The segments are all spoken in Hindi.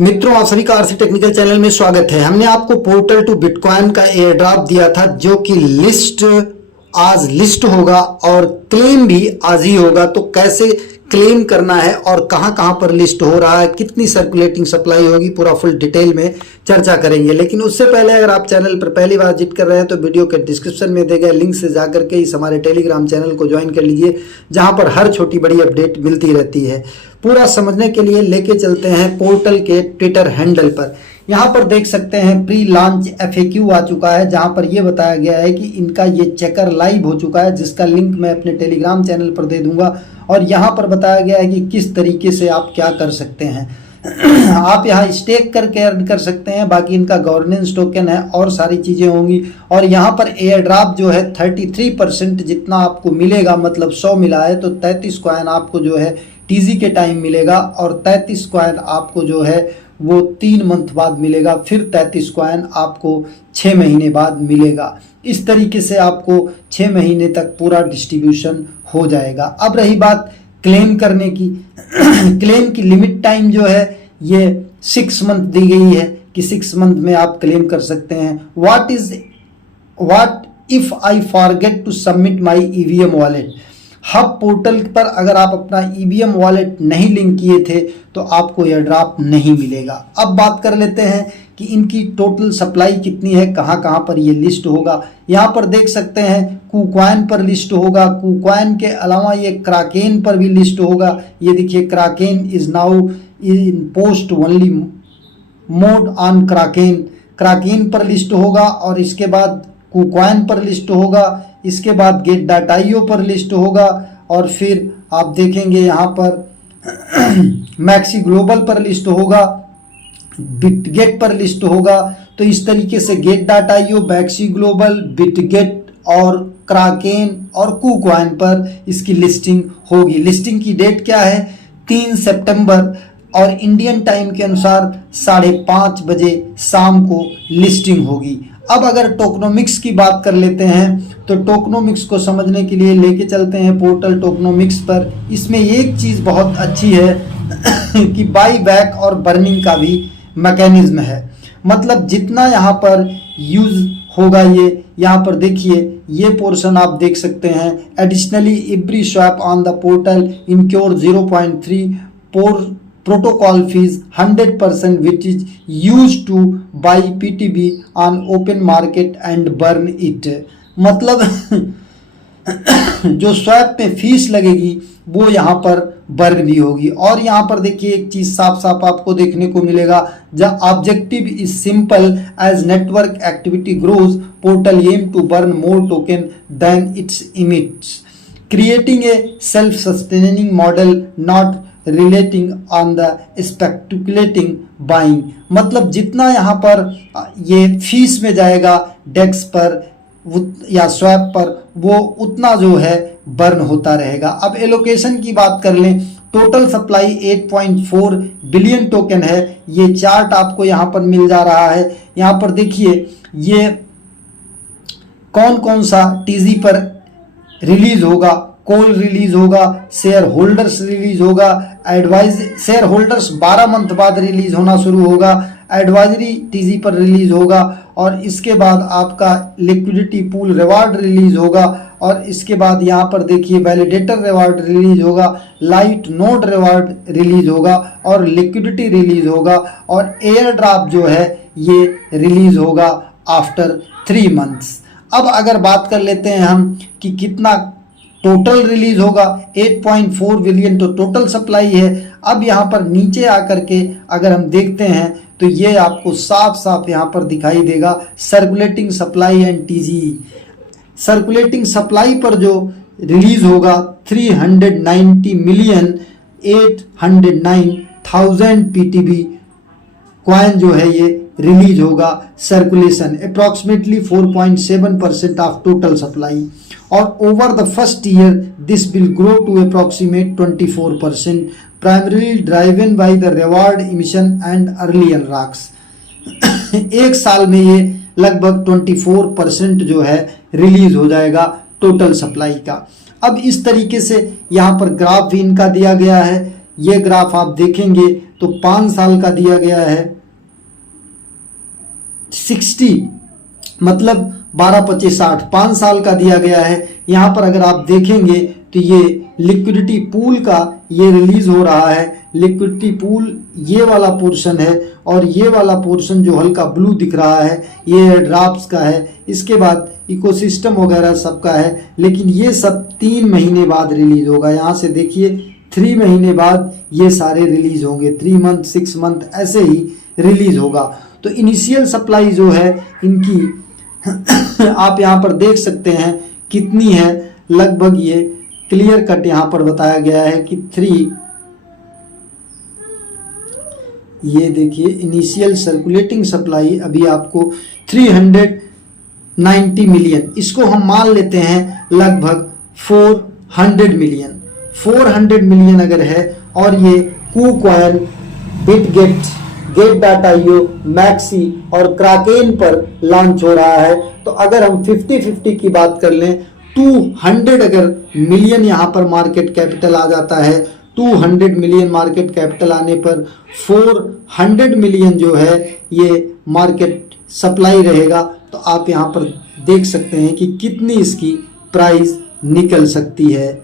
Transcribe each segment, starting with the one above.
मित्रों, आप सभी का आरसी टेक्निकल चैनल में स्वागत है। हमने आपको पोर्टल टू बिटकॉइन का एयर ड्रॉप दिया था, जो कि आज लिस्ट होगा और क्लेम भी आज ही होगा। तो कैसे क्लेम करना है और कहां कहां पर लिस्ट हो रहा है, कितनी सर्कुलेटिंग सप्लाई होगी, पूरा फुल डिटेल में चर्चा करेंगे। लेकिन उससे पहले अगर आप चैनल पर पहली बार विजिट कर रहे हैं तो वीडियो के डिस्क्रिप्शन में दिए गए लिंक से जाकर के इस हमारे टेलीग्राम चैनल को ज्वाइन कर लीजिए, जहां पर हर छोटी बड़ी अपडेट मिलती रहती है। पूरा समझने के लिए लेके चलते हैं पोर्टल के ट्विटर हैंडल पर। यहाँ पर देख सकते हैं प्री लॉन्च FAQ आ चुका है, जहां पर यह बताया गया है कि इनका ये चेकर लाइव हो चुका है, जिसका लिंक मैं अपने टेलीग्राम चैनल पर दे दूंगा। और यहाँ पर बताया गया है कि किस तरीके से आप क्या कर सकते हैं। आप यहाँ स्टेक करके अर्न कर सकते हैं, बाकी इनका गवर्नेंस टोकन है और सारी चीज़ें होंगी। और यहाँ पर एयर ड्रॉप जो है 33% जितना आपको मिलेगा, मतलब 100 मिला है तो 33 कॉइन आपको जो है TZ के टाइम मिलेगा, और 33 कॉइन आपको जो है वो 3 मंथ बाद मिलेगा, फिर 33 कॉइन आपको 6 महीने बाद मिलेगा। इस तरीके से आपको 6 महीने तक पूरा डिस्ट्रीब्यूशन हो जाएगा। अब रही बात क्लेम करने की। क्लेम की लिमिट टाइम जो है ये 6 मंथ दी गई है कि 6 मंथ में आप क्लेम कर सकते हैं। What if I forget to submit my EVM wallet. Hub portal पर अगर आप अपना EVM वॉलेट नहीं लिंक किए थे तो आपको यह ड्रॉप नहीं मिलेगा। अब बात कर लेते हैं कि इनकी टोटल सप्लाई कितनी है, कहाँ कहाँ पर ये लिस्ट होगा। यहाँ पर देख सकते हैं KuCoin पर लिस्ट होगा। KuCoin के अलावा ये क्राकेन पर भी लिस्ट होगा। ये देखिए, Kraken is now in post only mode on Kraken पर लिस्ट होगा। और इसके बाद KuCoin पर लिस्ट होगा, इसके बाद Get.io पर लिस्ट होगा, और फिर आप देखेंगे यहाँ पर मैक्सी ग्लोबल पर लिस्ट होगा, बिटगेट पर लिस्ट होगा। तो इस तरीके से Get.io, मैक्सी ग्लोबल, बिटगेट और क्राकेन और KuCoin पर इसकी लिस्टिंग होगी। लिस्टिंग की डेट क्या है? 3 सितंबर, और इंडियन टाइम के अनुसार 5:30 बजे शाम को लिस्टिंग होगी। अब अगर टोकनोमिक्स की बात कर लेते हैं तो टोकनोमिक्स को समझने के लिए लेके चलते हैं पोर्टल टोकनोमिक्स पर। इसमें एक चीज़ बहुत अच्छी है कि बाई बैक और बर्निंग का भी मैकेनिज्म है। मतलब जितना यहाँ पर यूज होगा, ये यहाँ पर देखिए, ये पोर्शन आप देख सकते हैं। Additionally every swap on the portal incur 0.3 protocol fees 100% which is used to buy PTB on open market and burn it। मतलब जो स्वैप पे फीस लगेगी वो यहाँ पर बर्न भी होगी। और यहाँ पर देखिए एक चीज साफ साफ आपको देखने को मिलेगा, the objective is simple as network activity grows portal aim to burn more token than its emits, creating a self sustaining model not relating on the speculating buying. मतलब जितना यहाँ पर ये फीस में जाएगा डेक्स पर या स्वैप पर, वो उतना जो है बर्न होता रहेगा। अब एलोकेशन की बात कर लें, टोटल सप्लाई 8.4 बिलियन टोकन है। ये चार्ट आपको यहाँ पर मिल जा रहा है। यहाँ पर देखिए ये कौन कौन सा TZ पर रिलीज होगा, कॉल रिलीज होगा, शेयर होल्डर्स रिलीज होगा, शेयर होल्डर्स 12 मंथ बाद रिलीज होना शुरू होगा, एडवाइजरी TZ पर रिलीज होगा, और इसके बाद आपका लिक्विडिटी पूल रिवार्ड रिलीज होगा, और इसके बाद यहाँ पर देखिए वैलिडेटर रिवार्ड रिलीज होगा, लाइट नोड रिवार्ड रिलीज होगा, और लिक्विडिटी रिलीज होगा, और एयर ड्रॉप जो है ये रिलीज होगा आफ्टर 3 मंथ्स। अब अगर बात कर लेते हैं हम कि कितना टोटल रिलीज होगा, 8.4 बिलियन तो टोटल सप्लाई है। अब यहाँ पर नीचे आकर के अगर हम देखते हैं तो ये आपको साफ साफ यहाँ पर दिखाई देगा circulating supply and TZ। Circulating supply पर जो रिलीज होगा 390,809,000 PTB कॉइन जो है ये रिलीज होगा circulation, approximately 4.7% of total supply. और over the first year this will grow to approximate 24%, primarily driven by the reward emission and early unlocks. एक साल में ये लगभग 24% जो है रिलीज हो जाएगा टोटल सप्लाई का। अब इस तरीके से यहाँ पर ग्राफ भी इनका दिया गया है। ये ग्राफ आप देखेंगे तो 5 साल का दिया गया है 60, मतलब 12 25 60, 5 साल का दिया गया है। यहाँ पर अगर आप देखेंगे तो ये लिक्विडिटी पूल का ये रिलीज हो रहा है। लिक्विडिटी पूल ये वाला पोर्शन है और ये वाला पोर्शन जो हल्का ब्लू दिख रहा है ये एयर ड्राफ्ट्स का है। इसके बाद इकोसिस्टम वगैरह सबका है, लेकिन ये सब 3 महीने बाद रिलीज होगा। यहाँ से देखिए 3 महीने बाद ये सारे रिलीज होंगे, 3 मंथ 6 मंथ ऐसे ही रिलीज होगा। तो इनिशियल सप्लाई जो है इनकी आप यहाँ पर देख सकते हैं कितनी है, लगभग ये क्लियर कट यहाँ पर बताया गया है कि 3, ये देखिए इनिशियल सर्कुलेटिंग सप्लाई अभी आपको 390 मिलियन, इसको हम मान लेते हैं लगभग 400 मिलियन। 400 मिलियन अगर है और ये KuCoin, बिटगेट, Get.io, मैक्सी और क्राकेन पर लॉन्च हो रहा है, तो अगर हम 50-50 की बात कर लें 200 अगर मिलियन यहाँ पर मार्केट कैपिटल आ जाता है, 200 मिलियन मार्केट कैपिटल आने पर 400 मिलियन जो है ये मार्केट सप्लाई रहेगा। तो आप यहाँ पर देख सकते हैं कि कितनी इसकी प्राइस निकल सकती है।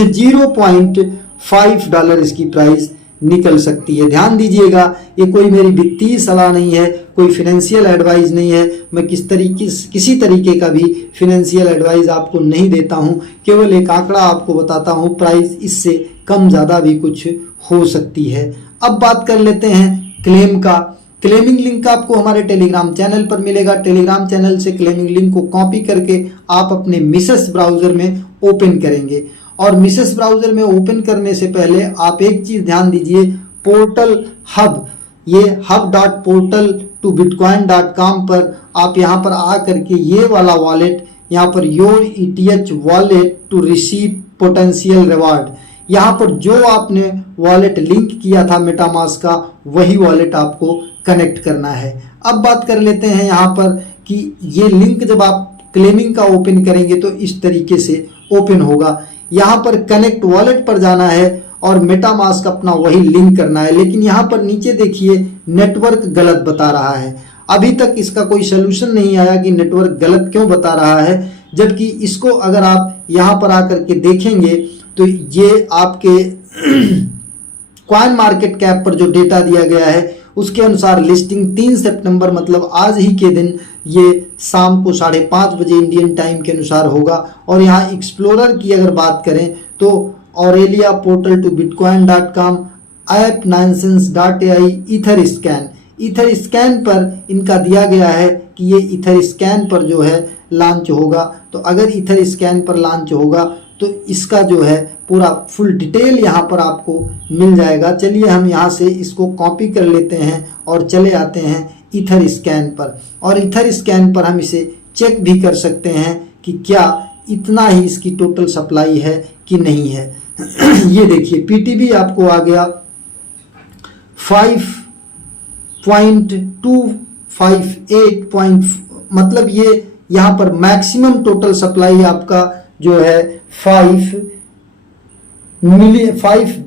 $0.5 इसकी प्राइस निकल सकती है। ध्यान दीजिएगा, ये कोई मेरी वित्तीय सलाह नहीं है, कोई फिनेंशियल एडवाइस नहीं है। मैं किसी तरीके का भी फिनेंशियल एडवाइस आपको नहीं देता हूं, केवल एक आंकड़ा आपको बताता हूं। प्राइस इससे कम ज़्यादा भी कुछ हो सकती है। अब बात कर लेते हैं क्लेम का। क्लेमिंग लिंक आपको हमारे टेलीग्राम चैनल पर मिलेगा। टेलीग्राम चैनल से क्लेमिंग लिंक को कॉपी करके आप अपने मिसेस ब्राउजर में ओपन करेंगे, और मिसेस ब्राउजर में ओपन करने से पहले आप एक चीज ध्यान दीजिए, पोर्टल हब, ये hub.portal-to-bitcoin.com पर आप यहाँ पर आ करके ये वाला वॉलेट, यहाँ पर your ETH wallet to receive potential reward, यहाँ पर जो आपने वॉलेट लिंक किया था मेटामास्क का वही वॉलेट आपको कनेक्ट करना है। अब बात कर लेते हैं यहाँ पर कि ये लिंक जब आप क्लेमिंग का ओपन करेंगे तो इस तरीके से ओपन होगा। यहाँ पर कनेक्ट वॉलेट पर जाना है और मेटामास्क अपना वही लिंक करना है, लेकिन यहाँ पर नीचे देखिए नेटवर्क गलत बता रहा है। अभी तक इसका कोई सोल्यूशन नहीं आया कि नेटवर्क गलत क्यों बता रहा है, जबकि इसको अगर आप यहाँ पर आकर के देखेंगे तो ये आपके कॉइन मार्केट कैप पर जो डेटा दिया गया है उसके अनुसार लिस्टिंग 3 सितंबर मतलब आज ही के दिन ये शाम को 5:30 बजे इंडियन टाइम के अनुसार होगा। और यहाँ एक्सप्लोरर की अगर बात करें तो Aurelia portal to bitcoin.com, appnansens.ai, Etherscan पर इनका दिया गया है कि ये ईथर स्कैन पर जो है लॉन्च होगा। तो अगर ईथर स्कैन पर लॉन्च होगा तो इसका जो है पूरा फुल डिटेल यहाँ पर आपको मिल जाएगा। चलिए हम यहाँ से इसको कॉपी कर लेते हैं और चले आते हैं ईथर स्कैन पर, और ईथर स्कैन पर हम इसे चेक भी कर सकते हैं कि क्या इतना ही इसकी टोटल सप्लाई है कि नहीं है। ये देखिए पीटीबी आपको आ गया 5.258 मतलब ये यहाँ पर मैक्सिमम टोटल सप्लाई आपका जो है 5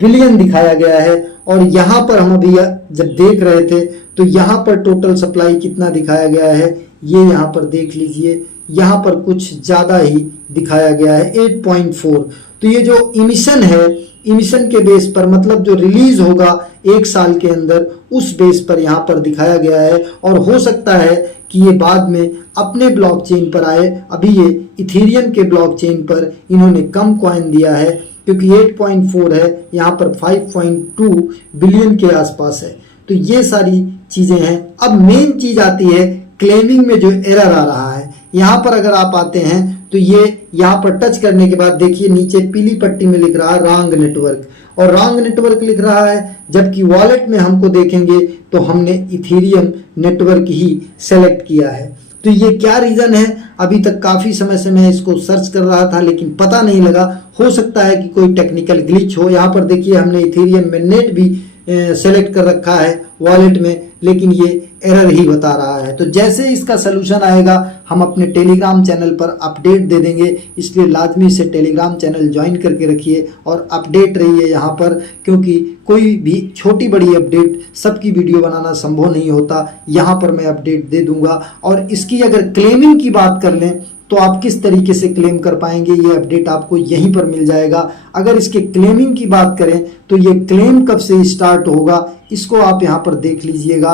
बिलियन दिखाया गया है। और यहाँ पर हम अभी जब देख रहे थे तो यहाँ पर टोटल सप्लाई कितना दिखाया गया है, ये यहाँ पर देख लीजिए, यहाँ पर कुछ ज़्यादा ही दिखाया गया है 8.4। तो ये जो इमिशन है, इमिशन के बेस पर मतलब जो रिलीज होगा 1 साल के अंदर, उस बेस पर यहाँ पर दिखाया गया है। और हो सकता है कि ये बाद में अपने ब्लॉकचेन पर आए। अभी ये इथेरियम के ब्लॉकचेन पर इन्होंने कम कॉइन दिया है क्योंकि 8.4 है, यहाँ पर 5.2 बिलियन के आसपास है। तो ये सारी चीजें हैं। अब मेन चीज आती है क्लेमिंग में जो एरर आ रहा है। यहाँ पर अगर आप आते हैं तो ये यहाँ पर टच करने के बाद देखिए नीचे पीली पट्टी में लिख रहा है रॉन्ग नेटवर्क, और रॉन्ग नेटवर्क लिख रहा है, जबकि वॉलेट में हमको देखेंगे तो हमने इथेरियम नेटवर्क ही सेलेक्ट किया है। तो ये क्या रीज़न है, अभी तक काफ़ी समय से मैं इसको सर्च कर रहा था लेकिन पता नहीं लगा। हो सकता है कि कोई टेक्निकल ग्लिच हो। यहाँ पर देखिए हमने इथेरियम में नेट भी सेलेक्ट कर रखा है वॉलेट में, लेकिन ये एरर ही बता रहा है। तो जैसे इसका सलूशन आएगा हम अपने टेलीग्राम चैनल पर अपडेट दे देंगे, इसलिए लाजमी से टेलीग्राम चैनल ज्वाइन करके रखिए और अपडेट रहिए यहाँ पर, क्योंकि कोई भी छोटी बड़ी अपडेट सबकी वीडियो बनाना संभव नहीं होता, यहाँ पर मैं अपडेट दे दूंगा। और इसकी अगर क्लेमिंग की बात कर लें तो आप किस तरीके से क्लेम कर पाएंगे, ये अपडेट आपको यहीं पर मिल जाएगा। अगर इसके क्लेमिंग की बात करें तो ये क्लेम कब से स्टार्ट होगा इसको आप यहाँ पर देख लीजिएगा।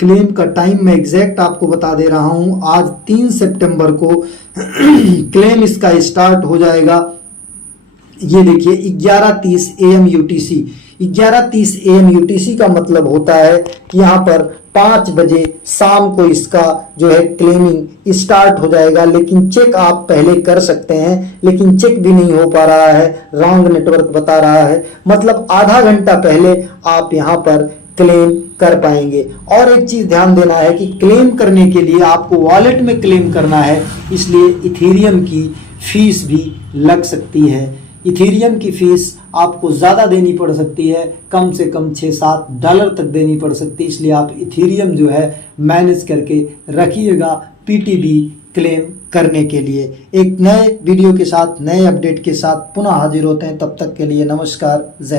क्लेम का टाइम मैं एग्जैक्ट आपको बता दे रहा हूं, आज 3 सितंबर को क्लेम इसका स्टार्ट हो जाएगा। ये देखिए 11:30 AM UTC। 11:30 AM UTC का मतलब होता है कि यहाँ पर 5 बजे शाम को इसका जो है क्लेमिंग स्टार्ट हो जाएगा। लेकिन चेक आप पहले कर सकते हैं, लेकिन चेक भी नहीं हो पा रहा है, रॉन्ग नेटवर्क बता रहा है। मतलब आधा घंटा पहले आप यहाँ पर क्लेम कर पाएंगे। और एक चीज ध्यान देना है कि क्लेम करने के लिए आपको वॉलेट में क्लेम करना है, इसलिए इथेरियम की फीस भी लग सकती है। इथेरियम की फीस आपको ज़्यादा देनी पड़ सकती है, कम से कम $6-7 तक देनी पड़ सकती है, इसलिए आप इथेरियम जो है मैनेज करके रखिएगा PTB क्लेम करने के लिए। एक नए वीडियो के साथ, नए अपडेट के साथ पुनः हाजिर होते हैं, तब तक के लिए नमस्कार, जय।